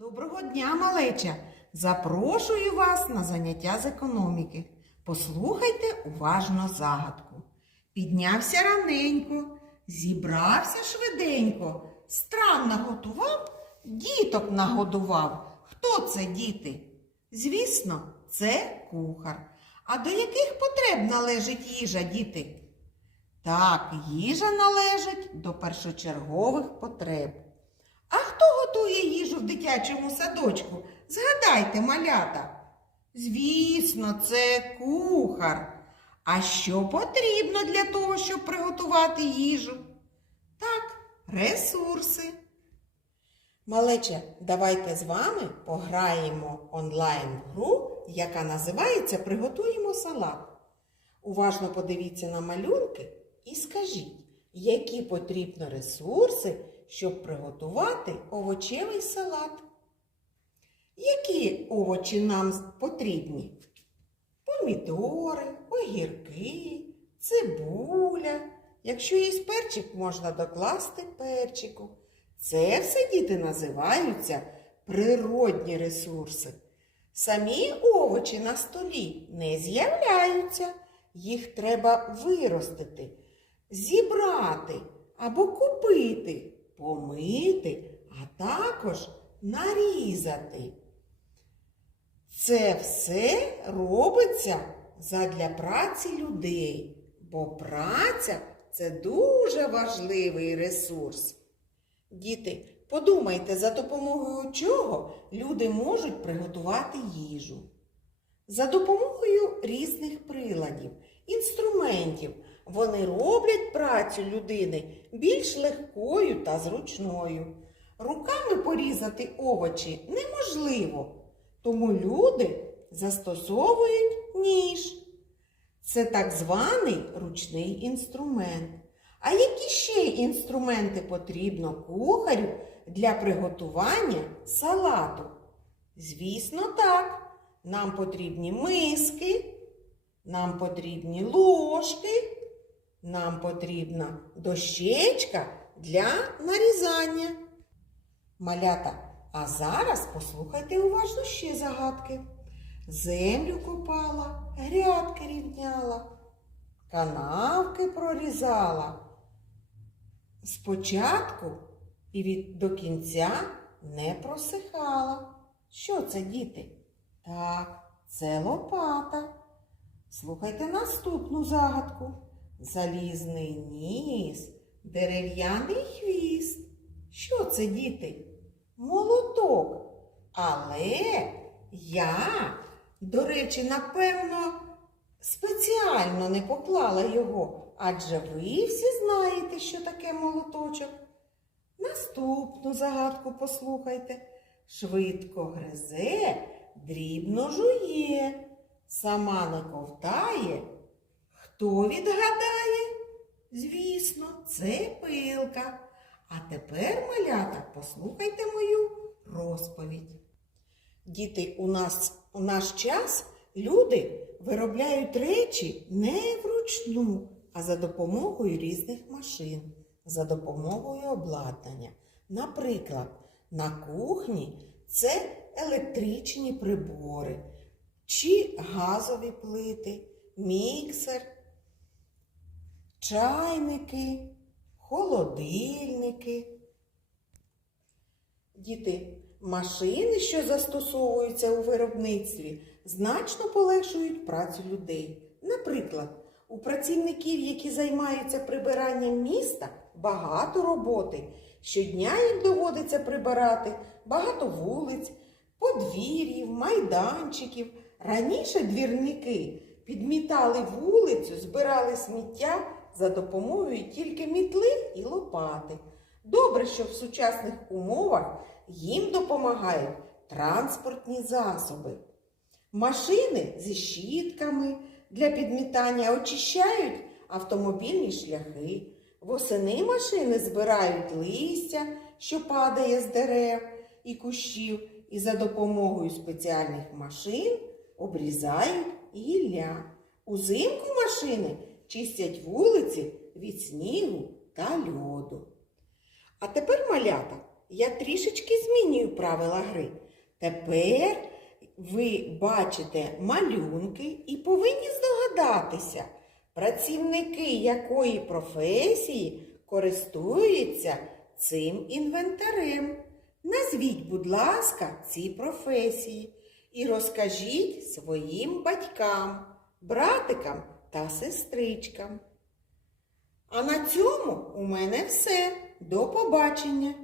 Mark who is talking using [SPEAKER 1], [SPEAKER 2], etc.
[SPEAKER 1] Доброго дня, малеча! Запрошую вас на заняття з економіки. Послухайте уважно загадку. Піднявся раненько, зібрався швиденько, стран наготував, діток нагодував. Хто це діти? Звісно, це кухар. А до яких потреб належить їжа, діти? Так, їжа належить до першочергових потреб. А хто готує їжу в дитячому садочку? Згадайте, малята. Звісно, це кухар. А що потрібно для того, щоб приготувати їжу? Так, ресурси. Малече, давайте з вами пограємо онлайн-гру, яка називається Приготуємо салат. Уважно подивіться на малюнки і скажіть, які потрібно ресурси, щоб приготувати овочевий салат. Які овочі нам потрібні? Помідори, огірки, цибуля. Якщо є перчик, можна докласти перчику. Це все діти називаються природні ресурси. Самі овочі на столі не з'являються. Їх треба виростити, зібрати або купити, помити, а також нарізати. Це все робиться задля праці людей, бо праця це дуже важливий ресурс. Діти, подумайте, за допомогою чого люди можуть приготувати їжу. За допомогою різних приладів, вони роблять працю людини більш легкою та зручною. Руками порізати овочі неможливо, тому люди застосовують ніж. Це так званий ручний інструмент. А які ще інструменти потрібно кухарю для приготування салату? Звісно, так. Нам потрібні миски, нам потрібні ложки, нам потрібна дощечка для нарізання. Малята, а зараз послухайте уважно ще загадки. Землю копала, грядки рівняла, канавки прорізала. Спочатку і від до кінця не просихала. Що це, діти? Так, це лопата. Слухайте наступну загадку. Залізний ніс, дерев'яний хвіст. Що це, діти? Молоток. Але я, до речі, напевно, спеціально не поклала його, адже ви всі знаєте, що таке молоточок. Наступну загадку послухайте. Швидко гризе, дрібно жує, сама не ковтає. Хто відгадає? Звісно, це пилка. А тепер, малята, послухайте мою розповідь. Діти, у нас у наш час люди виробляють речі не вручну, а за допомогою різних машин, за допомогою обладнання. Наприклад, на кухні це електричні прибори чи газові плити, міксер, чайники, холодильники. Діти, машини, що застосовуються у виробництві, значно полегшують працю людей. Наприклад, у працівників, які займаються прибиранням міста, багато роботи. Щодня їм доводиться прибирати багато вулиць, подвір'їв, майданчиків. Раніше двірники підмітали вулицю, збирали сміття за допомогою тільки мітли і лопати. Добре, що в сучасних умовах їм допомагають транспортні засоби. Машини зі щітками для підмітання очищають автомобільні шляхи. Восени машини збирають листя, що падає з дерев і кущів, і за допомогою спеціальних машин обрізають гілля. Узимку машини чистять вулиці від снігу та льоду. А тепер, малята, я трішечки змінюю правила гри. Тепер ви бачите малюнки і повинні здогадатися, працівники якої професії користуються цим інвентарем. Назвіть, будь ласка, ці професії і розкажіть своїм батькам, братикам та сестричкам. А на цьому у мене все. До побачення!